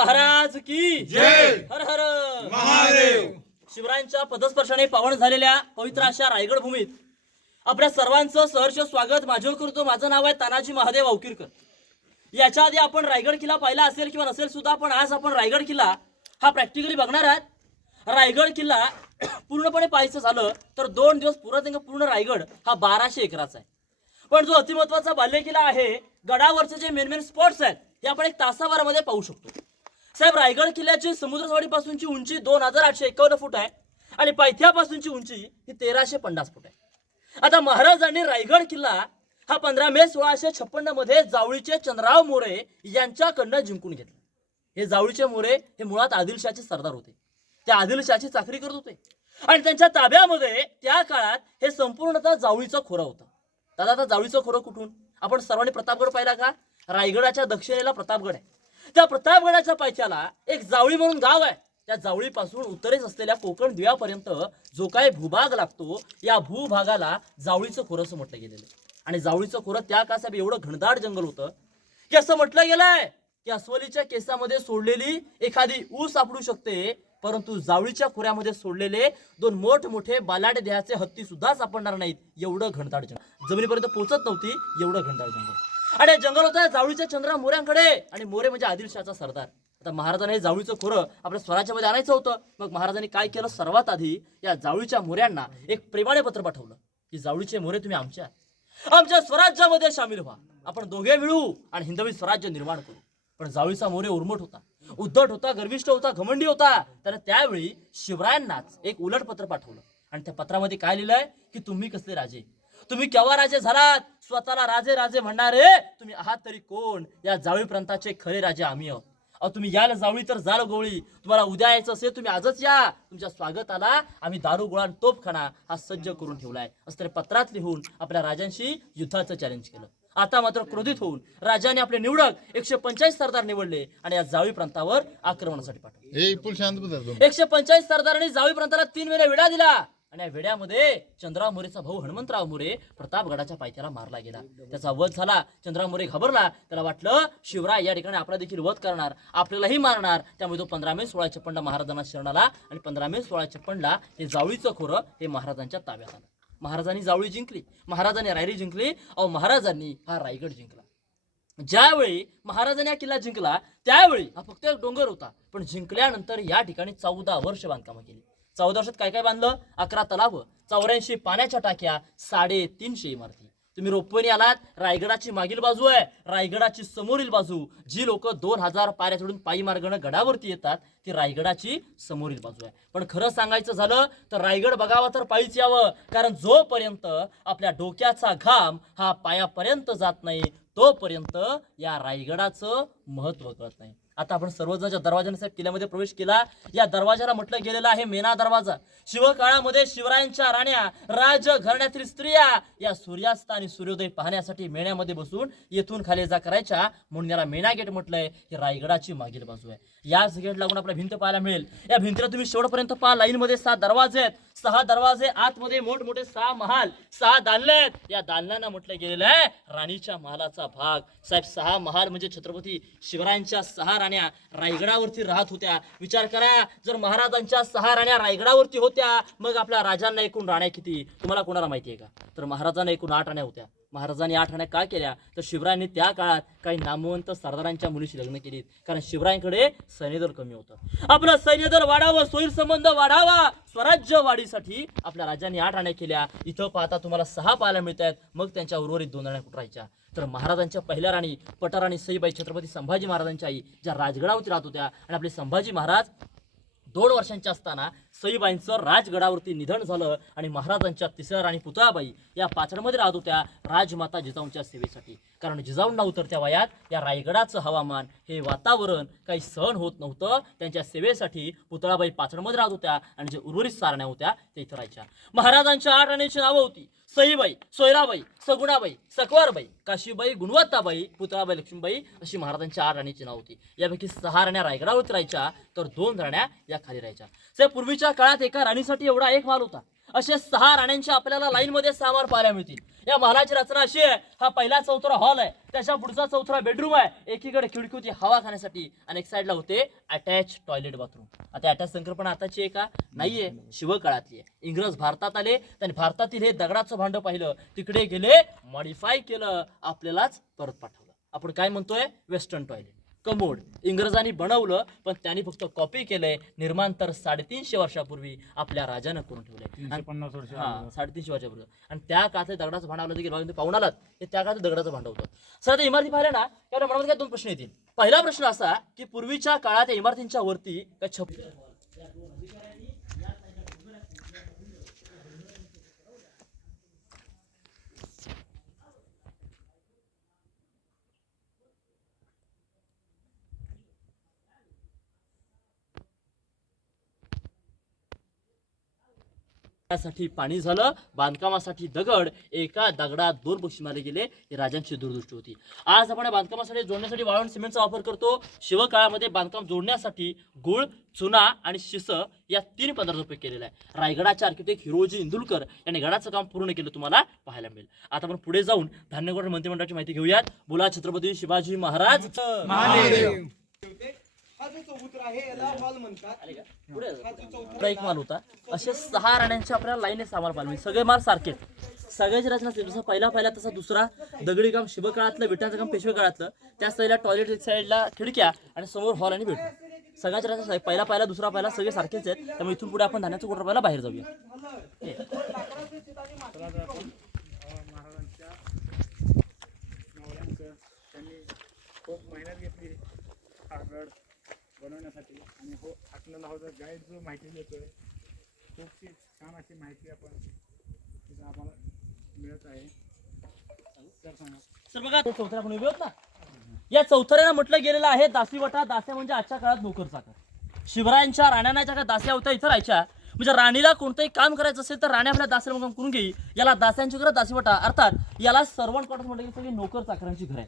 महाराज की जय. हर हर महादेव. शिवरायांच्या पदस्पर्शाने पावन झालेल्या पवित्र अशा रायगड भूमीत आपल्या सर्वांचं सहर्ष स्वागत माझ्यावर करतो. माझं नाव आहे तानाजी महादेव अवकिरकर. याच्या आधी आपण रायगड किल्ला पाहिला असेल किंवा नसेल सुद्धा, पण आज आपण रायगड किल्ला हा प्रॅक्टिकली बघणार आहात. रायगड किल्ला पूर्णपणे पाहायचं झालं तर 2 दिवस पूर्ण रायगड हा 1200 एकराचा आहे. पण जो अतिमहत्वाचा बाल्य किल्ला आहे, गडावरचे जे मेन स्पॉट्स आहेत हे आपण 1 तासाभरामध्ये पाहू शकतो. साहेब, रायगड किल्ल्याची समुद्रसपाटीपासूनची उंची 2851 फूट आहे आणि पायथ्यापासूनची उंची ही 1350 फूट आहे. आता महाराजांनी रायगड किल्ला हा 15 मे 1656 मध्ये जावळीचे चंद्रराव मोरे यांच्याकडनं जिंकून घेतला. हे जावळीचे मोरे हे मुळात आदिलशाहचे सरदार होते. त्या आदिलशाहची चाकरी करत होते आणि त्यांच्या ताब्यामध्ये त्या काळात हे संपूर्णतः जावळीचं खोरं होतं. दादा, आता जावळीचं खोरं कुठून? आपण सर्वांनी प्रतापगड पाहिला का? रायगडाच्या दक्षिणेला प्रतापगड आहे. त्या प्रतापगडाच्या पायथ्याला एक जावळी म्हणून गाव आहे. त्या जावळीपासून उत्तरेस असलेल्या कोकण द्वीपापर्यंत जो काही भूभाग लागतो, या भूभागाला जावळीचं खोरं असं म्हटलं गेलेलं आहे. आणि जावळीचं खोरं त्या का साहेब एवढं घनदाट जंगल होतं की असं म्हटलं गेलंय की अस्वलीच्या केसामध्ये सोडलेली एखादी ऊस सापडू शकते, परंतु जावळीच्या खोऱ्यामध्ये सोडलेले 2 मोठमोठे बालाडे देहाचे हत्ती सुद्धा सापडणार नाहीत. एवढं घनदाट जंगल, जमिनीपर्यंत पोहोचत नव्हती, एवढं घनदाट जंगल. आणि जंगल होतं जावळीच्या चंद्रराव मोऱ्यांकडे, आणि मोरे म्हणजे आदिलशाहचा सरदार. आता महाराजांना हे जावळीचं खोरं आपल्या स्वराज्यामध्ये आणायचं होतं. मग महाराजांनी काय केलं? सर्वात आधी या जावळीच्या मोऱ्यांना एक प्रेमाने पत्र पाठवलं की जावळीचे मोरे, तुम्ही आमच्या स्वराज्यामध्ये सामील व्हा. आपण दोघे मिळू आणि हिंदवी स्वराज्य निर्माण करू. पण जावळीचा मोरे उर्मट होता, उद्धट होता, गर्विष्ठ होता, घमंडी होता. त्याने त्यावेळी शिवरायांनाच एक उलट पत्र पाठवलं आणि त्या पत्रामध्ये काय लिहिलंय की तुम्ही कसले राजे, तुम्ही केव्हा राजे झालात? स्वतःला राजे राजे म्हणणारे तुम्ही आहात तरी कोण? या जावळी प्रांताचे खरे राजे आम्ही आहोत. अहो, तुम्ही याल जावळी तर जाल गोळी. तुम्हाला उद्या यायचं असेल तुम्ही आजच या. तुमच्या स्वागताला आम्ही दारू गोळा तोफखाना हा सज्ज करून ठेवलाय. असं पत्रात लिहून आपल्या राजांशी युद्धाचं चॅलेंज केलं. आता मात्र क्रोधित होऊन राजाने आपले निवडक 145 सरदार निवडले आणि या जावळी प्रांतावर आक्रमणासाठी पाठवले. 145 सरदारांनी जावळी प्रांताला 3 वेळा वेढा दिला आणि या वेड्यामध्ये चंद्रराव मोरेचा भाऊ हनुमंतराव मोरे प्रतापगडाच्या पायथ्याला मारला गेला. त्याचा वध झाला. चंद्रराव मोरे घाबरला. त्याला वाटलं शिवराय या ठिकाणी आपला देखील वध करणार, आपल्यालाही मारणार. त्यामुळे तो 15 मे 1656 महाराजांना शरण आला आणि 15 मे 1656 हे जावळीचं खोरं हे महाराजांच्या ताब्यात आलं. महाराजांनी जावळी जिंकली, महाराजांनी रायरी जिंकली. अहो, महाराजांनी हा रायगड जिंकला. ज्यावेळी महाराजांनी हा किल्ला जिंकला त्यावेळी हा फक्त एक डोंगर होता, पण जिंकल्यानंतर या ठिकाणी 14 वर्ष बांधकामं केली. 14 वर्षात काय काय बांधलं? 11 तलाव, 84 पाण्याच्या टाक्या, 350 इमारती. तुम्ही रोपवेने आलात, रायगडाची मागील बाजू आहे, रायगडाची समोरील बाजू, जी लोक 2000 पायऱ्या चढून पायी मार्गाने गडावरती येतात ती रायगडाची समोरील बाजू आहे. पण खरं सांगायचं झालं तर रायगड बघावा तर पायीच यावं, कारण जोपर्यंत आपल्या डोक्याचा घाम हा पायापर्यंत जात नाही तोपर्यंत या रायगडाचं महत्व कळत नाही. आता आपण सर्वजण ज्या दरवाजाने साहेब किल्ल्यामध्ये प्रवेश केला, या दरवाजाला म्हटलं गेलेलं आहे मेना दरवाजा. शिवकाळामध्ये शिवरायांच्या राण्या, राजघराण्यातील स्त्रिया या सूर्यास्त आणि सूर्योदय पाहण्यासाठी मेण्यामध्ये बसून येथून खाली जा करायच्या, म्हणून याला मेना गेट म्हटलंय. ही रायगडाची मागील बाजू आहे. याच गेट लागून आपल्याला भिंत पाहायला मिळेल. या भिंतीला तुम्ही शेवटपर्यंत पहा. लाईन मध्ये 7 दरवाजे आहेत, 6 दरवाजे, आतमध्ये मोठमोठे 6 महाल, 6 दालने आहेत. या दालनांना म्हटलं गेलेलं आहे राणीच्या महालाचा भाग. साहेब, 6 महाल म्हणजे छत्रपती शिवरायांच्या 6 राण्या रायगडावरती राहत होत्या. विचार करा, जर महाराजांच्या 6 राण्या रायगडावरती होत्या, मग आपल्या राजांना एकूण राण्या किती? तुम्हाला कोणाला माहिती आहे का? तर महाराजांना एकूण 8 राण्या होत्या. महाराजांनी 8 राण्या का केल्या? तर शिवरायांनी त्या काळात काही नामवंत सरदारांच्या मुलीशी लग्न केली, कारण शिवरायांकडे सैन्यदल कमी होतं. आपलं सैन्यदल वाढावं, सोयीर संबंध वाढावा, स्वराज्य वाढीसाठी आपल्या राजांनी 8 राण्या केल्या. इथं पाहता तुम्हाला 6 पाहायला मिळत आहेत. मग त्यांच्या उर्वरित 2 राण्या कुठं राहायच्या? तर महाराजांच्या पहिल्या राणी पटाराणी सईबाई छत्रपती संभाजी महाराजांच्या आई, ज्या राजगडावरती राहत होत्या. आणि आपले संभाजी महाराज 2 वर्षांच्या असताना सईबाईंचं राजगडावरती निधन झालं आणि महाराजांच्या 3ऱ्या राणी पुतळाबाई या पाचडमध्ये राहत होत्या राजमाता जिजाऊंच्या सेवेसाठी. कारण जिजाऊंना उतरत्या वयात या रायगडाचं हवामान, हे वातावरण काही सहन होत नव्हतं. त्यांच्या सेवेसाठी पुतळाबाई पाचडमध्ये राहत होत्या आणि जे उर्वरित सारण्या होत्या ते इथं राहायच्या. महाराजांच्या 8 राणीची नावं होती सईबाई, सोयराबाई, सगुणाबाई, सकवारबाई, काशीबाई, गुणवत्ताबाई, पुतळाबाई, लक्ष्मीबाई अशी महाराजांच्या 8 राणीची नाव होती. यापैकी 6 राण्या रायगडावरती राहायच्या तर 2 राण्या या खाली राहायच्या. साहेब, पूर्वीच्या काळात एका राणीसाठी एवढा एक महाल होता. असे 6 राण्यांच्या आपल्याला लाईन मध्ये सामार पाहायला मिळतील. या महालाची रचना अशी आहे, हा पहिला चौथरा हॉल आहे, त्याच्या पुढचा चौथरा बेडरूम आहे, एकीकडे खिडकी होती हवा खाण्यासाठी आणि एक साईडला होते अटॅच टॉयलेट बाथरूम. आता अटॅच संकल्पना आताची आहे का? नाहीये, शिवकाळातली आहे. इंग्रज भारतात आले, त्यांनी भारतातील हे दगडाचं भांड पाहिलं, तिकडे गेले, मॉडिफाय केलं, आपल्यालाच परत पाठवलं. आपण काय म्हणतोय? वेस्टर्न टॉयलेट कमोड इंग्रजांनी बनवलं, पण त्यांनी फक्त कॉपी केलंय. निर्माण तर 350 वर्षापूर्वी आपल्या राजानं करून ठेवलंय. 350 वर्ष 350 वर्षापूर्वी. आणि त्या काळात दगडाचं भांड आलं की पाहून आलात, हे त्या काळात दगडाचं भांड होतं. सर आता इमारती पाहिल्या ना, त्यामुळे मनामध्ये काय 2 प्रश्न येतील. पहिला प्रश्न असा की पूर्वीच्या काळात या इमारतींच्या वरती काय छप साठी पाणी झालं, बांधकामासाठी दगड, एका दगडात 2 पक्षी मारले गेले. ही राजांची दूरदृष्टी होती. आज आपण बांधकामासाठी जोडण्यासाठी वाळवंट सिमेंटचा वापर करतो. शिवकाळामध्ये बांधकाम जोडण्यासाठी गुळ, चुना आणि शिस या 3 पदार्थ उपयोग केलेला आहे. रायगडाचे आर्किटेक्ट हिरोजी इंदुलकर यांनी गडाचं काम पूर्ण केलं, तुम्हाला पाहायला मिळेल. आता आपण पुढे जाऊन धान्यगड मंत्रिमंडळाची माहिती घेऊयात. बोला छत्रपती शिवाजी महाराज. हा जो चौथरा आहे याला हॉल म्हणतात. पुढे एक माल होता. असे 6 राण्यांच्या आपल्याला लाईने सामार पाहिजे, सगळे माल सारखेच, सगळ्याची रचना जसा पहिला तसा दुसरा. दगडी काम शिवकाळातलं, विटाचं काम पेशवे काळातलं, त्या साईडला टॉयलेट, एक साईडला खिडक्या आणि समोर हॉल आणि बेडरूम. सगळ्याची रचना पहिला दुसरा सगळे सारखेच आहेत. त्यामुळे इथून पुढे आपण धान्याचं कोटर पाहायला बाहेर जाऊया. महाराजांच्या नवऱ्यांचं त्यांनी खूप मेहनत घेतली हा गड बनवण्यासाठी. आणि हो आपल्याला हा गाईड जो माहिती देतोय, खूपशी छान अशी माहिती आपण तिथं आम्हाला मिळत आहे. सर सांगा. सर बघा, चौथरा आपण उभे होत ना, या चौथऱ्याला म्हटलं गेलेलं आहे दासीवटा. दास्या म्हणजे आजच्या काळात नोकर चाकर. शिवरायांच्या राण्यांच्या का दास्या होत्या इथं राहायच्या. म्हणजे राणीला कोणतंही काम करायचं असेल तर राणी आपल्या दास्याला काम करून घेई. याला दास्यांची घर, दासीवटा, अर्थात याला सर्वंट क्वार्टर्स म्हटलं की सगळी नोकर चाकरांची घर आहे.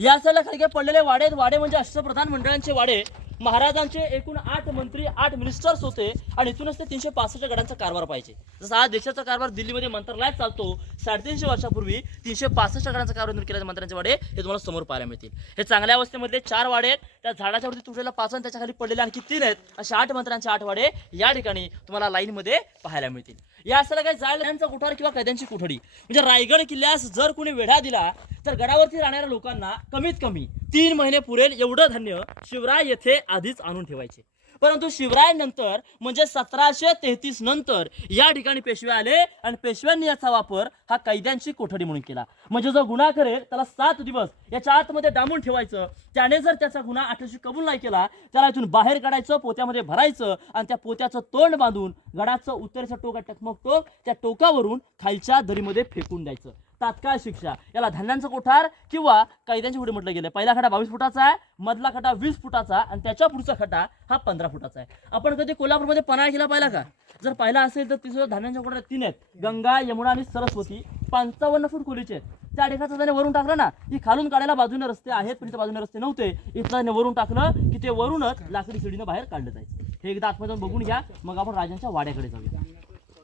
या साईडला खाली काय पडलेले वाडे म्हणजे अष्टप्रधान मंडळांचे वाडे. महाराजांचे एकूण 8 मंत्री, 8 मिनिस्टर्स होते आणि इथूनच ते 365 गडांचा कारभार पाहिजे. जसा आज देशाचा कारभार दिल्लीमध्ये मंत्रालयात चालतो, 350 वर्षापूर्वी 365 गडांचा कारभार केलेल्या मंत्र्यांचे वाडे हे तुम्हाला समोर पाहायला मिळतील. हे चांगल्या अवस्थेमधले 4 वाडे आहेत. त्या झाडाच्या वरती तुटलेला 5 आणि त्याच्या खाली पडलेले आणखी 3 आहेत. असे 8 मंत्र्यांचे 8 वाडे या ठिकाणी तुम्हाला लाईनमध्ये पाहायला मिळतील. या असलेला काही जाळल्यांचा कोठार किंवा कैद्यांची कोठडी. म्हणजे रायगड किल्ल्यास जर कोणी वेढा दिला तर गडावरती राहणाऱ्या लोकांना कमीत कमी 3 महिने पुरेल एवढं धान्य शिवराय येथे आधीच आणून ठेवायचे. परंतु शिवराय नंतर म्हणजे 1733 नंतर या ठिकाणी पेशवे आले आणि पेशव्यांनी याचा वापर हा कैद्यांची कोठडी म्हणून केला. म्हणजे जो गुन्हा करेल त्याला 7 दिवस याच्या आतमध्ये डांबून ठेवायचं. त्याने जर त्याचा गुन्हा आठवशी कबूल नाही केला, त्याला इथून बाहेर काढायचं, पोत्यामध्ये भरायचं आणि त्या पोत्याचं तोंड बांधून गडाचं उत्तरेचं टोक टकमक टोक त्या टोकावरून खालच्या दरीमध्ये फेकून द्यायचं. तात्काळ शिक्षा. याला धान्यांचं कोठार किंवा कैद्यांची कोठडी म्हटलं गेलं. पहिला खटा 22 फुटाचा आहे, मधला खटा 20 फुटाचा आणि त्याच्या पुढचा खटा हा 15 फुटाचा आहे. आपण कधी कोल्हापूरमध्ये पन्हाळा किल्ला पाहिला का? जर पाहिला असेल तर तिथं धान्यांच्या कोठऱ्या 3 आहेत, गंगा, यमुना आणि सरस्वती. 55 फूट खोलीचे आहेत. त्या ठिकाणचं त्याने वरून टाकलं ना की खालून काढायला बाजूने रस्ते आहेत, पण इथं बाजूने रस्ते नव्हते. इथं त्याने वरून टाकलं की ते वरूनच लाकडी शिडीनं बाहेर काढलं जायचं. हे एकदा आतमध्ये बघून घ्या, मग आपण राजांच्या वाड्याकडे जाऊया.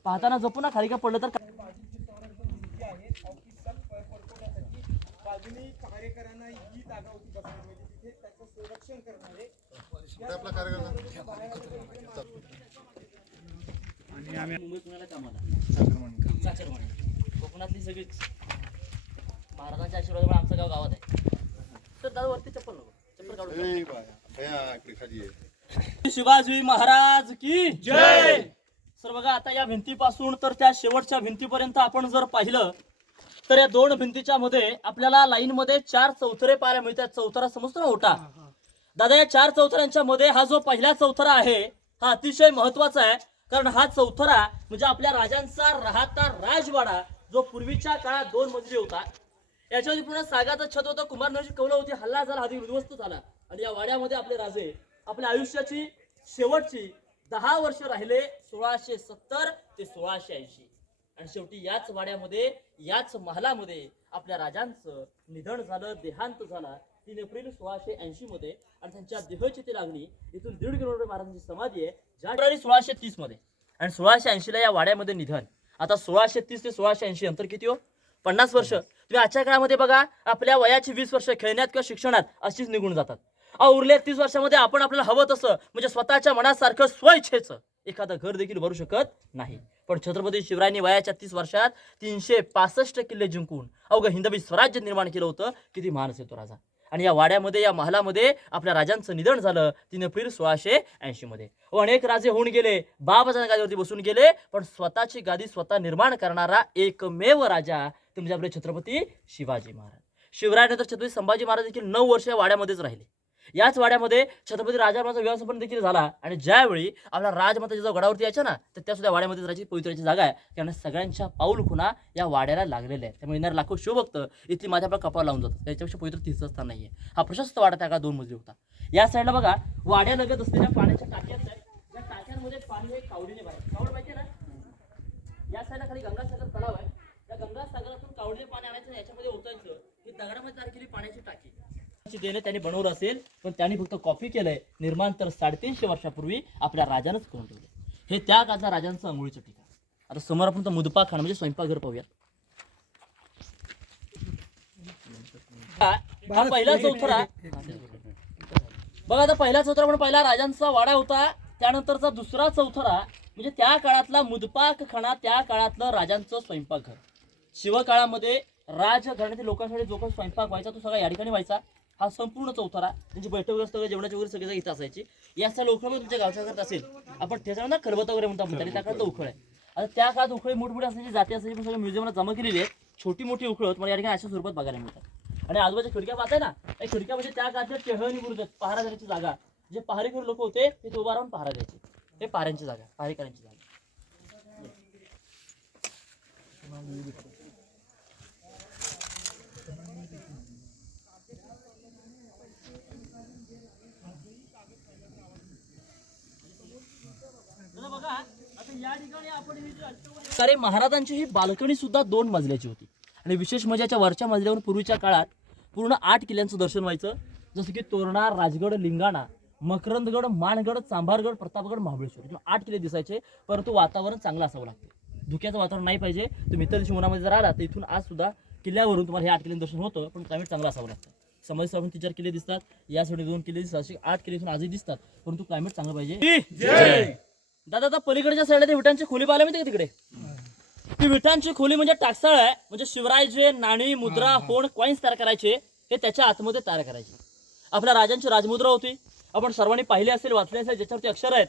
पाहताना जपून ना, खाली का पडलं तर बाजूनी पहारेकरांना ही जागा होती बसण्याची, म्हणजे तिथे त्याचं संरक्षण करणारे आणि आम्ही मुंबई पुण्याला कामाला कोकणातली सगळीच महाराजांच्या आशीर्वादामुळे आमचं गाव गावात आहे. तर दादा वरती चप्पल काढू. शिवाजी महाराज की जय. सर बघा, आता या भिंतीपासून तर त्या शेवटच्या भिंतीपर्यंत आपण जर पाहिलं तर या 2 भिंतीच्या मध्ये आपल्याला लाईन मध्ये 4 चौथरे पाहायला मिळतात. चौथरा समजतो ना मोठा दादा. या 4 चौथऱ्यांच्या मध्ये हा जो पहिला चौथरा आहे हा अतिशय महत्वाचा आहे. कारण हा चौथरा म्हणजे आपल्या राजांचा राहता राजवाडा, जो पूर्वीच्या काळात 2 मजली होता. याच्यावरती पूर्ण सागाचं छत होतं, कुंभारनगरची कौलं होती, हल्ला झाला, आधी उद्ध्वस्त झाला. आणि या वाड्यामध्ये आपले राजे आपल्या आयुष्याची शेवटची 10 वर्ष राहिले, 1670 ते 1680. आणि शेवटी याच वाड्यामध्ये, याच महालामध्ये आपल्या राजांचं निधन झालं, देहांत झाला 3 एप्रिल 1680 मध्ये. आणि त्यांच्या देहचिती लागली. इथून 1.5 किलोमीटर महाराजांची समाधी आहे, ज्या 1630 मध्ये. आणि 1680ला या वाड्यामध्ये निधन. आता 1630 ते 1680 अंतर किती हो? 50 वर्ष. तुम्ही आजच्या काळामध्ये बघा, आपल्या वयाची 20 वर्ष खेळण्यात किंवा शिक्षणात अशीच निघून जातात. उरले 30 वर्षामध्ये आपण आपल्याला हवं तसं म्हणजे स्वतःच्या मनासारखं स्वइच्छेचं एखादं घर देखील भरू शकत नाही. पण छत्रपती शिवरायांनी वयाच्या 30 वर्षात 365 किल्ले जिंकून अवघं हिंदवी स्वराज्य निर्माण केलं होतं. किती महान असेल तो राजा. आणि या वाड्यामध्ये, या महालामध्ये आपल्या राजांचं निधन झालं 3 एप्रिल 1680 मध्ये. अनेक राजे होऊन गेले, बाबाच्या गादीवरती बसून गेले, पण स्वतःची गादी स्वतः निर्माण करणारा एकमेव राजा ते म्हणजे आपले छत्रपती शिवाजी महाराज. शिवरायानंतर छत्रपती संभाजी महाराज देखील 9 वर्ष या वाड्यामध्येच राहिले. याच वाड्यामध्ये छत्रपती राजारामाचा विवाह संपन्न देखील झाला. आणि ज्यावेळी आपला राजमाता जेव्हा गडावरती यायच्या ना, तर त्या सुद्धा वाड्यामध्येच राहायची, पवित्राची जागा आहे. कारण सगळ्यांच्या पाऊल खुणा या वाड्याला लागलेल्या आहेत. त्यामुळे येणारे लाखो शिवभक्त इथली माझ्या आपल्या कपाळ लावून जातात. त्याच्यापेक्षा पवित्र तीच स्थान नाहीये. हा प्रशस्त वाडा त्या काळात 2 मजली होता. या साईडला बघा, वाड्यालगत असलेल्या पाण्याच्या टाक्याच आहेत. त्या टाक्यांमध्ये पाणी हे कावडीने भरायचं. कावड माहिती आहे ना? या साईडला खाली गंगासागर तलाव आहे. त्या गंगासागरातून कावडीने पाणी आणायचं, याच्यामध्ये ओतायचं. ही दगडामध्ये तयार केली पाण्याची टाकी देणे त्यांनी बनवलं असेल, पण त्यांनी फक्त कॉपी केलंय. निर्माण तर 350 वर्षापूर्वी आपल्या राजानंच करून ठेवलं. हे त्या काळच्या राजांचं अंघोळीचं ठिकाण. आता समोर आपण मुदपाखाना म्हणजे स्वयंपाकघर पाहूया. हा पहिला चौथरा बघा. आता पहिला चौथरा पण पहिला राजांचा वाडा होता. त्यानंतरचा दुसरा चौथरा म्हणजे त्या काळातला मुदपाकखाना, त्या काळातलं राजांचं स्वयंपाकघर. शिवकाळामध्ये राजघराण्यातील लोकांसाठी जो काही स्वयंपाक व्हायचा तो सगळा या ठिकाणी व्हायचा. हा संपूर्ण चौथरा. त्यांची बैठक व्यवस्था, जेवणाची वगैरे सगळे इथं असायची. या सगळ्या उखळ तुमच्या गावच्या घरात असेल, आपण त्याच्यावर ना खरबता वगैरे म्हणतो आपण, त्या काळात उखळ आहे. आता त्या काळात उखळी मोठमोठी असायची, जाती असायची, पण सगळं म्युझियमला जमा केलेली आहे. छोटी मोठी उखळ तुम्हाला या ठिकाणी अशा स्वरूपात बघायला मिळतात. आणि आजूबाजूच्या खिडक्या पाहताय ना, त्या खिडक्या म्हणजे त्या काळातल्या टेहळणी बुरुज, पहारा देण्याची जागा. जे पहारेकरी लोक होते ते उभा राहून पहारा द्यायचे. हे पहाऱ्यांची जागा, पहारेकरांची जागा. अरे महाराजांची ही बाल्कनी सुद्धा 2 मजल्याची होती. आणि विशेष म्हणजे याच्या वरच्या मजल्यावर पूर्वीच्या काळात पूर्ण 8 किल्ल्यांचं दर्शन व्हायचं. जसं की तोरणा, राजगड, लिंगाणा, मकरंदगड, माणगड, चांभारगड, प्रतापगड, महाबळेश्वर. 8 किल्ले दिसायचे. परंतु वातावरण चांगलं असावं लागतं. धुक्याचं वातावरण नाही पाहिजे. तुम्ही इतर दिवशी उन्हामध्ये जर आला तर इथून आज सुद्धा किल्ल्यावरून तुम्हाला हे 8 किल्ले दर्शन होतं, पण क्लायमेट चांगलं असावं लागतं. समाधी सारून 3-4 किल्ले दिसतात, या साईड 2 किल्ले दिसतात, असे 8 किल्ले इथून आजही दिसतात. परंतु क्लायमेट चांगलं पाहिजे. दादा आता पलीकडच्या साईडला ते विटांची खोली पाहायला मिळते का तिकडे? ती विटांची खोली म्हणजे टाकसाळ आहे. म्हणजे शिवरायाचे नाणी, मुद्रा, होण, कॉइन्स तयार करायचे हे त्याच्या आतमध्ये तयार करायचे. आपल्या राजांची राजमुद्रा होती. आपण सर्वांनी पाहिली असेल, वाचले असेल, ज्याच्यावरती अक्षर आहेत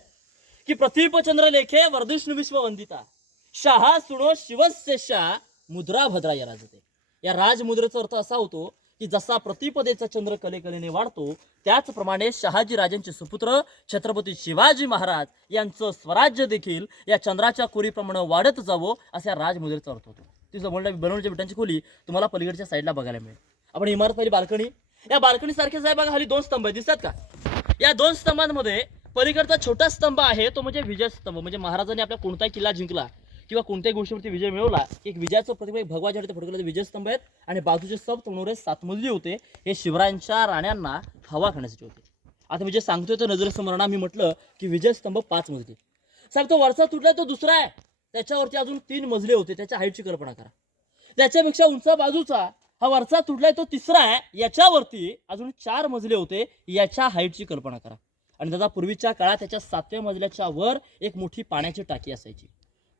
की प्रतीपचंद्र लेखे वर्धिष्णू विश्ववंदिता शाह सुनो शिवस्य शाह मुद्रा भद्रा या राजते. या राजमुद्रेचा अर्थ असा होतो की जसा प्रतिपदेचा चंद्र कलेकलेने वाढतो, त्याचप्रमाणे शहाजी राजांचे सुपुत्र छत्रपती शिवाजी महाराज यांचं स्वराज्य देखील या चंद्राच्या कोरीप्रमाणे वाढत जावं, असा राजमुद्रेचा अर्थ होतो. तिचं बनवण्याच्या विटांची खोली तुम्हाला पलीकडच्या साईडला बघायला मिळेल. आपण इमारत पाहिली बाल्कनी. या बाल्कनी सारखेच आहे बघा. खाली 2 स्तंभ दिसतात का? या 2 स्तंभांमध्ये पलीकडचा छोटा स्तंभ आहे तो म्हणजे विजय स्तंभ. म्हणजे महाराजांनी आपला कोणताही किल्ला जिंकला किंवा कोणत्याही गोष्टीवरती विजय मिळवला, एक विजयाचं प्रतिमा भगवाच्या फडकलेले विजय स्तंभ आहेत. आणि बाजूचे सब तोरणोरे 7 मजली होते. हे शिवरायांच्या राण्यांना हवा खाण्यासाठी होते. आता मी जे सांगतोय तो नजरेसमोर ना, मी म्हटलं की विजय स्तंभ 5 मजली. साहेब तो वरचा तुटला तो दुसरा आहे, त्याच्यावरती अजून 3 मजले होते. त्याच्या हाईटची कल्पना करा. त्याच्यापेक्षा उंच बाजूचा हा वरचा तुटलाय तो तिसरा आहे, याच्यावरती अजून 4 मजले होते. याच्या हाईटची कल्पना करा. आणि दादा पूर्वीच्या काळात त्याच्या 7व्या मजल्याच्या वर एक मोठी पाण्याची टाकी असायची.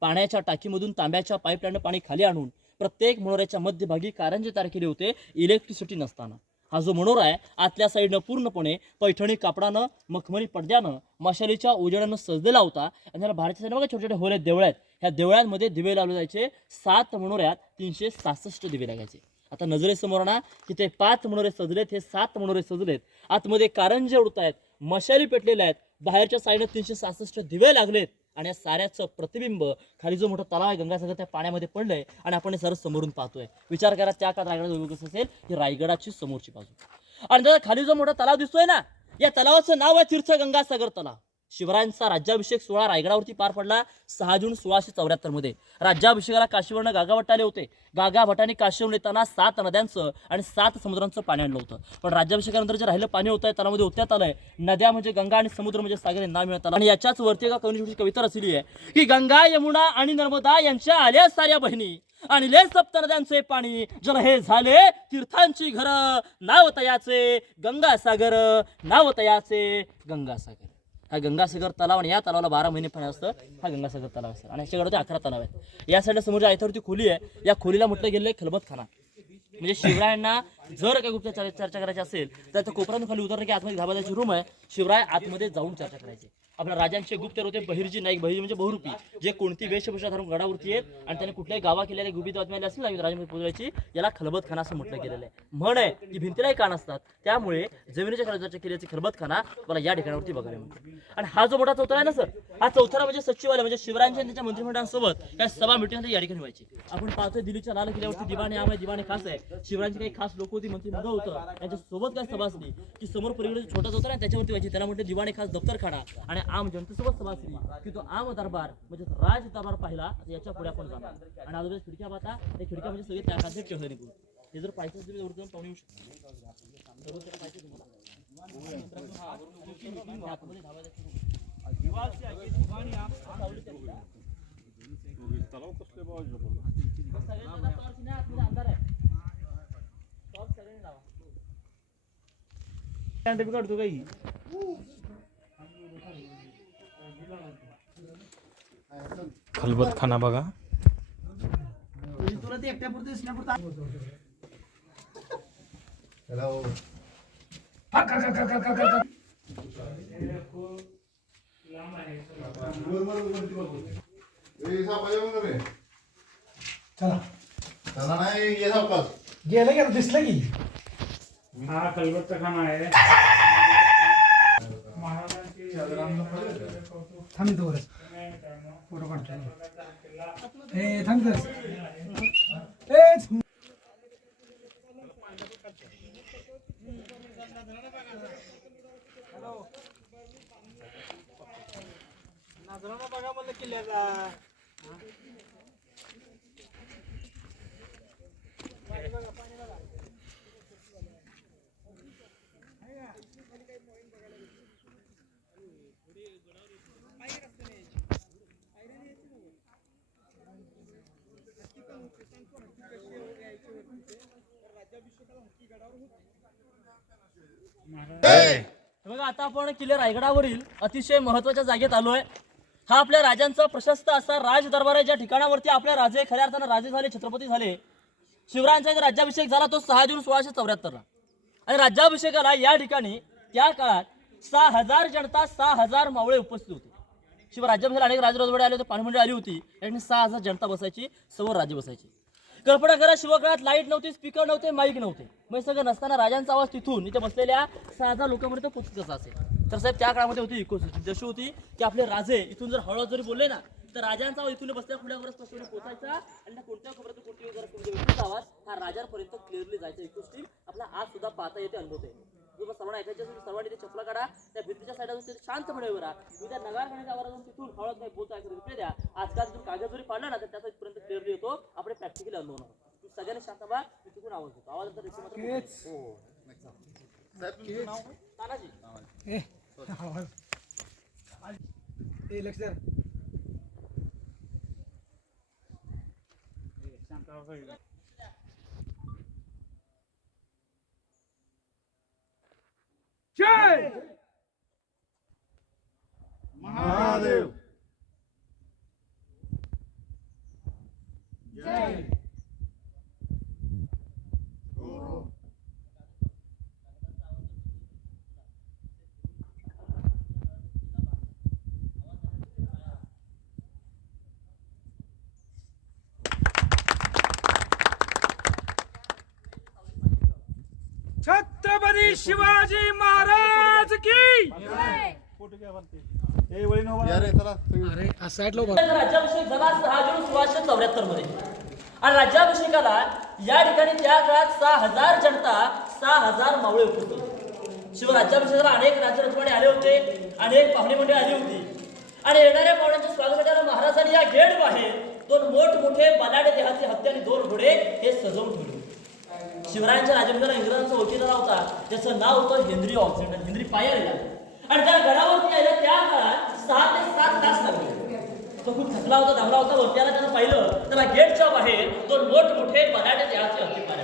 पाण्याच्या टाकीमधून तांब्याच्या पाईपलाईननं पाणी खाली आणून प्रत्येक मनोऱ्याच्या मध्यभागी कारंजे तयार केले होते, इलेक्ट्रिसिटी नसताना. हा जो मनोरा आहे आतल्या साईडनं पूर्णपणे पैठणी कापडानं, मखमली पडद्यानं, मशालीच्या उजेडानं सजलेला होता. आणि त्याला बाहेरच्या साईडनं बघा छोटे छोटे होले देवळ आहेत. ह्या देवळांमध्ये दिवे लावले जायचे. 7 मनोऱ्यात 366 दिवे लागायचे. आता नजरेसमोर ना की ते 5 मनोरे सजलेत, हे 7 मनोरे सजलेत. आतमध्ये कारंजे उडत आहेत, मशाली पेटलेल्या आहेत, बाहेरच्या साईडनं 366 दिवे लागलेत. आणि या साऱ्याचं प्रतिबिंब खाली जो मोठा तलाव आहे गंगासागर त्या पाण्यामध्ये पडलंय. आणि आपण हे सर्व समोरून पाहतोय. विचार करा त्या काळात रायगडाचं कसं असेल. ही रायगडाची समोरची बाजू. आणि दादा खाली जो मोठा तलाव दिसतोय ना, या तलावाचं नाव आहे तीर्थ गंगासागर तलाव. शिवरायांचा राज्याभिषेक सोहळा रायगडावरती पार पडला 6 जून 1674 मध्ये. राज्याभिषेकाला काशीवरनं गागाभट्ट आले होते. गागाभट्टांनी काशीवरून येताना 7 नद्यांचं आणि 7 समुद्रांचं पाणी आणलं होतं. पण राज्याभिषेकानंतर जे राहिलं पाणी होतं त्यामध्ये ओतण्यात आलंय नद्या म्हणजे गंगा आणि समुद्र म्हणजे सागर हे नाव मिळत आलं. आणि याच्याच वरती एका कविता रचली आहे की गंगा यमुना आणि नर्मदा यांच्या आल्या साऱ्या बहिणी आणि ले सप्त नद्यांचे पाणी जल हे झाले तीर्थांची घर नाव तयाचे गंगासागर नाव तयाचे गंगासागर. हा गंगासागर तलाव आणि या तलावाला 12 महिने पाणी असतं. हा गंगासागर तलाव असतं आणि याच्याकडे 11 तलाव आहेत. या साईडला समोरच्या आयतावरती खोली आहे. या खोलीला म्हटलं गेलं खलबतखाना. म्हणजे शिवरायांना जर काही गुप्त चर्चा करायची असेल तर त्या कोपऱ्यातून खाली उतरलं की आतमध्ये धाबाची रूम आहे. शिवराय आतमध्ये जाऊन चर्चा करायची. आपल्या राजांचे गुप्तचर होते बहिर्जी नाईक. बहिर्जी म्हणजे बहुरूपी, जे कोणती वेशभूषा धरून गडावरती आहेत आणि त्याने कुठल्याही गावा केलेल्या गुपित बातम्या असतील ना राजामध्ये पोहोचवायची, याला खलबतखाना असं म्हटलं गेलेलं आहे. म्हण आहे की भिंतीलाही कान असतात, त्यामुळे जमिनीच्या खाली चर्चा केल्याची खलबतखाना मला या ठिकाणावरती बघायला मिळते. आणि हा जो मोठा चौथरा आहे ना सर, हा चौथरा म्हणजे सचिवालय. म्हणजे शिवरायांच्या त्यांच्या मंत्रिमंडळांसोबत या सभा मिटिंग या ठिकाणी व्हायची. आपण पाहतोय दिल्लीच्या लाल किल्ल्यावरती दिवाणी आम आहे, दिवाणी खास आहे. शिवरायांची काही खास लोक होती, मंत्रिमंडळ होतं, त्यांच्या सोबत काय सभा असली की समोर परिवार छोटा चौथरा आहे त्याच्यावरती व्हायची. त्याला म्हणते दिवाणी खास दफ्तरखाना. आणि आम जनतेसोबत सभा असली की तो आम दरबार म्हणजे राज दरबार पाहिला. याच्या पुढे आपण जाणार. आणि आजूबाजूला खिडक्या पाहता, त्या खिडक्या म्हणजे सगळे त्या काळातले टेहळणी करून हे जर पाहिजे तुम्ही वरती जाऊन पाहून येऊ काढतो काही खलबतखाना बघा. तुला ते एकट्या पुरते दिसण्यापुरता गेलं गेलं दिसलं की हा खलबतखाना आहे. महाराजांची थांब दोरच फोटो काढतो. ए थांब दोरच. नजराना बघा म्हणलं किल्ल्याचा. बघा आता आपण किल्ले रायगडावरील अतिशय महत्वाच्या जागेत आलोय. हा आपल्या राजांचा प्रशस्त असा राज दरबार आहे, ज्या ठिकाणावरती आपल्या राजे खऱ्या अर्थानं राजे झाले, छत्रपती झाले. शिवरायांचा इथे राज्याभिषेक झाला तो 6 जून 1674 ला. आणि राज्याभिषेकाला या ठिकाणी त्या काळात 6000 जनता 6000 मावळे उपस्थित होते. शिवराज्याभिषेकाला अनेक राजरोजवाडे आले होते, पाणीमंडळी आली होती. याठिकाणी 6000 जनता बसायची, समोर राज्य बसायची. कल्पना करा, शिवकाळात लाईट नव्हती, स्पीकर नव्हते, माईक नव्हते. मग सगळं नसताना राजांचा आवाज तिथून इथे बसलेल्या 6000 लोकांपर्यंत पोहोचत कसा असेल. तर साहेब त्या काळामध्ये होती इकोसिस्टम जशी होती की आपले राजे इथून जर हळूहळू जरी बोलले ना तर राजांचा आवाज इथून बसल्या पुढ्यावर स्पष्टपणे पोहोचायचा आणि कोणत्या खबरचं कोणती जर व्यक्तीचा आवाज हा राजांपर्यंत क्लिअरली जायचा. इकोसिस्टम आपला आज सुद्धा पाहता येते, अनुभवता येते. तुम्ही सर्वांना ऐकायचं असेल सर्वांनी ते चपला काढा, त्या भिंतीच्या साईडला तिथे शांतपणे उभं राहा. तुम्ही त्या नगार गाण्याच्या आवाजातून तिथून हळूहळू काही बोलता ऐकून रिप्ले द्या. आजकाल तुम्ही कागद जरी पाडला ना तर त्याचा इथपर्यंत क्लिअरली येतो. आपण प्रॅक्टिकली अनुभवणार. सगळ्यांनी शांत व्हा. तिथून आवाज होतो. आवाजाचा रिसिव्ह मात्र तानाजी. लक्ष द्या. जय महादेव. जय छत्रपती शिवाजी महाराज की. राज्याभिषेक झाला 6 जून 1674 मध्ये. आणि राज्याभिषेकाला या ठिकाणी त्या काळात 6000 जनता 6000 मावळे उपस्थित होते. शिवराज्याभिषेकाला अनेक राजरथवाडे आले होते, अनेक पाहुणे मंडळी आली होती आणि येणाऱ्या पाहुण्यांच्या स्वागताला महाराजांनी या गेट बाहेर दोन मोठमोठे बलाढ्य देहाचे हत्ती आणि दोन घोडे हे सजवून ठेवले. शिवरायांच्या राजमंदिराला इंग्रजांचा वकील आला होता, ज्याचं नाव होतं हेनरी ऑक्झिंडन, हेनरी पायरेला. आणि त्या गडावरती यायला त्या काळात 6 ते 7 तास लागले. तो खूप थकला होता, दमला होता. वरत्याला त्यानं पाहिलं, त्याला गेटच्या बाहेर दोन मोठमोठे बलाढ्य देहाचे हत्ती पाहिले.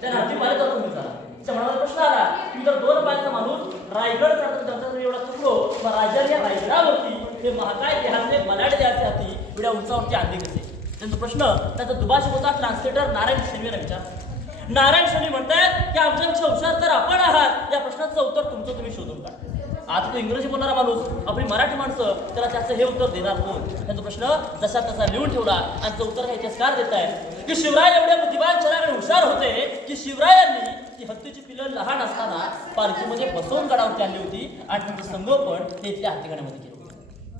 त्याने हत्ती पाहिले तर तुम्ही झाला. त्याच्या मनाला प्रश्न आला की जर 2 पायाचा माणूस रायगड चढतो, त्यांचा एवढा चुकलो, मग राजाने या रायगडावरती हे महाकाय देहाचे बलाढ्य देहाचे हत्ती एवढ्या उंचावरती आणले कसे? त्यांचा प्रश्न त्याचा दुभाषक होता ट्रान्सलेटर नारायण शेणवेला विचार. नारायण शेणी म्हणतायत की आमच्यापेक्षा हुशार तर आपण आहात, या प्रश्नाचं उत्तर तुमचं तुम्ही शोधून काढा. आता तो इंग्रजी बोलणारा माणूस, आपली मराठी माणसं त्याला त्याचं हे उत्तर देणार कोण? त्यांचा प्रश्न जसा तसा लिहून ठेवला आणि त्याचं उत्तर काही इतिहासकार देत आहे की शिवराय एवढे बुद्धिमान चराकडे हुशार होते की शिवरायांनी ती हत्तीची पिलं लहान असताना पालखीमध्ये बसवून गडावरती आणली होती आणि त्यांचं संगोपन हे इथल्या हत्तीगाड्यामध्ये केलं.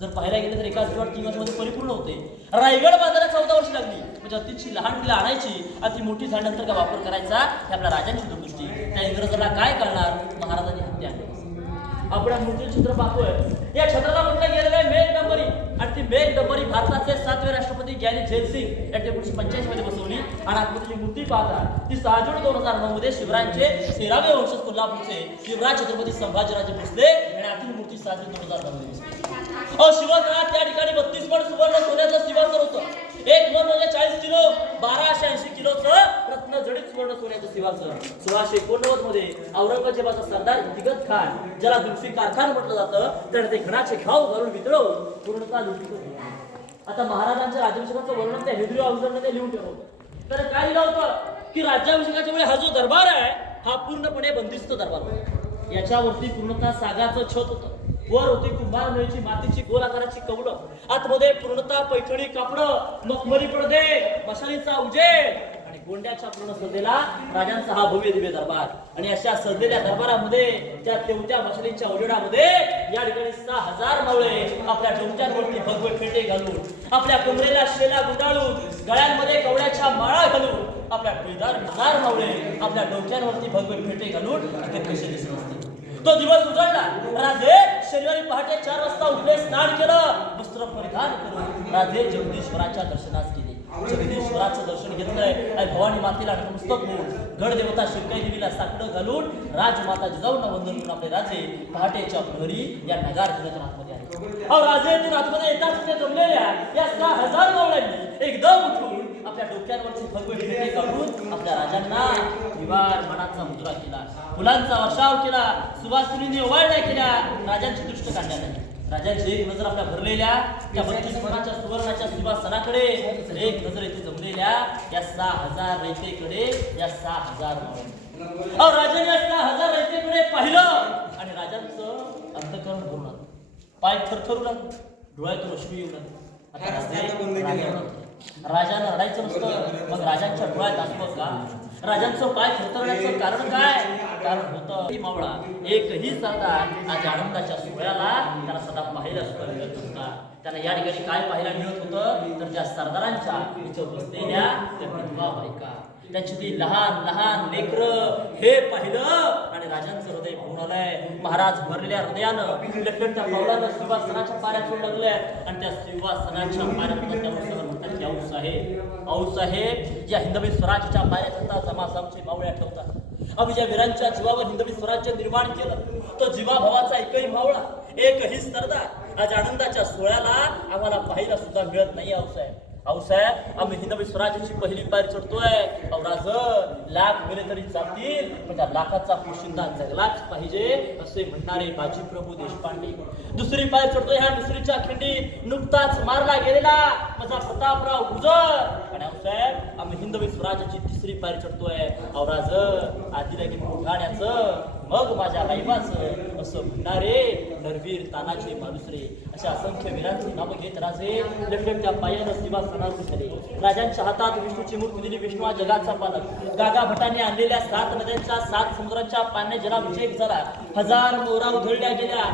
जर पाहायला गेलं तर एकाच किंवा 3 वर्षामध्ये परिपूर्ण होते. रायगड बांधायला 14 वर्ष लागली. म्हणजे हत्तीची लहान पिलं आणायची आणि ती मोठी झाल्यानंतर काय वापर करायचा हे आपल्या राजांची दूरदृष्टी. त्या इंग्रजाला काय करणार? महाराजांनी हत्ती आणली. आपण मूर्तीचे चित्र पाहतोय. या छत्राला म्हटलं गेलेलं आहे मेघडंबरी आणि ती मेघडंबरी भारताचे 7वे राष्ट्रपती ग्यानी झैलसिंग यांनी 1985 मध्ये बसवली. आणि आतमध्ये जी मूर्ती पाहता ती 6 जून 2009 मध्ये शिवरायांचे 13वे वंशज कोल्हापूरचे शिवराज छत्रपती संभाजीराजे भोसले आणि आतील मूर्ती 7 जून 2009 मध्ये बसली. शिवरायात त्या ठिकाणी 32 पण सुवर्ण सोन्याचं सिंहासन होतं. एक मन म्हणजे 40 किलो 1280 किलोचं रत्न जडित सुवर्ण सोन्याचं सिंहासन. 1689 मध्ये औरंगजेबाचा सरदार इतिगत खान, ज्याला जुल्फिकार खान म्हटलं जातं, त्याने ते घणाचे घाव घालून वितळवून पूर्णतः लुटलं होतं. आता महाराजांच्या राज्याभिषेकाचं वर्णन त्या हेनरी ऑक्झिंडनने लिहून ठेवलं होतं. तर काय लिहिलं होतं की राज्याभिषेकाच्या वेळी हा जो दरबार आहे हा पूर्णपणे बंदिस्त दरबार होता. याच्यावरती पूर्णतः सागाचं छत होतं. वर होती कुंभारमेळची मातीची गोल आकाराची कवडं. आतमध्ये पूर्णतः पैठणी कापडं, मखमली पडदे, मशालीचा उजेड आणि गोंड्याच्या पूर्ण सजलेला राजांचा हा भव्य दिव्य दरबार. आणि अशा सजलेल्या दरबारामध्ये त्या तेवत्या मशालींच्या उजेडामध्ये या ठिकाणी 6000 मावळे आपल्या डोक्यांवरती भगवे फेटे घालून, आपल्या कमरेला शेला गुंडाळून, गळ्यांमध्ये कवड्याच्या माळा घालून, आपल्या पिळदार मावळे आपल्या डोक्यांवरती भगवे फेटे घालून अखेर कसे दिसत असते. तो दिवस उजळला. राजे शनिवारी पहाटे 4 वाजता उठले, स्नान केलं, वस्त्र परिधान करून राजे जगदीश्वराच्या दर्शनास गेले. जगदीश्वराचं दर्शन घेतलंय आणि भवानी मातेला नतमस्तक होऊन गडदेवता शिरकाई देवीला साकडं घालून राजमाता जिजाऊंना वंदन करून आपले राजे पहाटेच्या प्रहरी या नगार जिल्ह्यातून आतमध्ये आले. राजे आतमध्ये येताच ते जमलेल्या या 6000 मावळ्यांनी एकदम उठून आपल्या डोक्यांवरचे भगवे फेटे काढून आपल्या राजांना विवार मनाचा मुद्रा केला, फुलांचा वर्षाव केला, सुवासिनींनी ओवाळण्या केल्या, राजांची दृष्ट काढण्यात आली. राजांची एक नजर आपल्या भरलेल्या त्या 32 मनाच्या सुवर्णाच्या सिंहासनाकडे, एक नजर इथे जमलेल्या या 6000 रयतेकडे, या 6000 मावळ्यांकडे. राजाने या 6000 रयतेकडे पाहिलं आणि राजांचं अंतःकरण भरून आलं. पाय थरथरू लागले, डोळ्यातून अश्रू येऊ लागले. राजाला रडायचं नसतं, मग राजांच्या डोळ्यात असतो का? राजांचं पाय थरथरण्याचं कारण काय? कारण होतं मावळा एकही सरदार आज आनंदाच्या सोहळ्याला त्याला सदा पाहायला सुद्धा मिळत नव्हता. त्याला या ठिकाणी काय पाहायला मिळत होतं तर त्या सरदारांच्या इथं बसलेल्या त्या विधवा बायका, त्यांची ती लहान लहान लेकरं हे पाहिलं आणि राजांचं हृदय भरून आलंय. महाराज भरलेल्या हृदयानं लटकत्या पावलानं सिंहासनाच्या पाऱ्यात सोड लागलंय आणि त्या सिंहासनाच्या पाऱ्यात म्हणतात की आऊसाहेब या हिंदवी स्वराज्याच्या पाऱ्यात जमासामचे मावळे आठवतात. आम्ही ज्या वीरांच्या जीवावर हिंदवी स्वराज्य निर्माण केलं, तो जीवाभावाचा एकही मावळा, एकही सरदार आज आनंदाच्या सोहळ्याला आम्हाला पाहायला सुद्धा मिळत नाही. आऊसाहेब आम्ही हिंदवी स्वराज्याची पहिली पायरी चढतोय. राज लाख गेले तरी चालतील पण त्या लाखाचा पोशिंदा जगलाच पाहिजे असे म्हणणारे बाजीप्रभू देशपांडे. दुसरी पायरी चढतोय ह्या दुसरीच्या खिंडी नुकताच मारला गेलेला माझा प्रतापराव गुजर. आणि आऊसाहेब आम्ही हिंदवी स्वराज्याची तिसरी पायरी चढतोय. राज आधी लगीन मोठाण्याचं मग माझ्या राईबाचं असं म्हणणारे नरवीर तानाजी मालुसरे अशा असंख्य वीरांची नावं घेत राजे लटकत्या पायानं सिंहासनावर झाले. राजांच्या हातात विष्णूची मूर्ती दिली. विष्णू हा जगाचा पालक. गागा भटांनी आणलेल्या 7 नद्यांच्या 7 समुद्रांच्या पाण्याने जला विजय झाला. 1000 मोहरा उधळल्या गेल्या.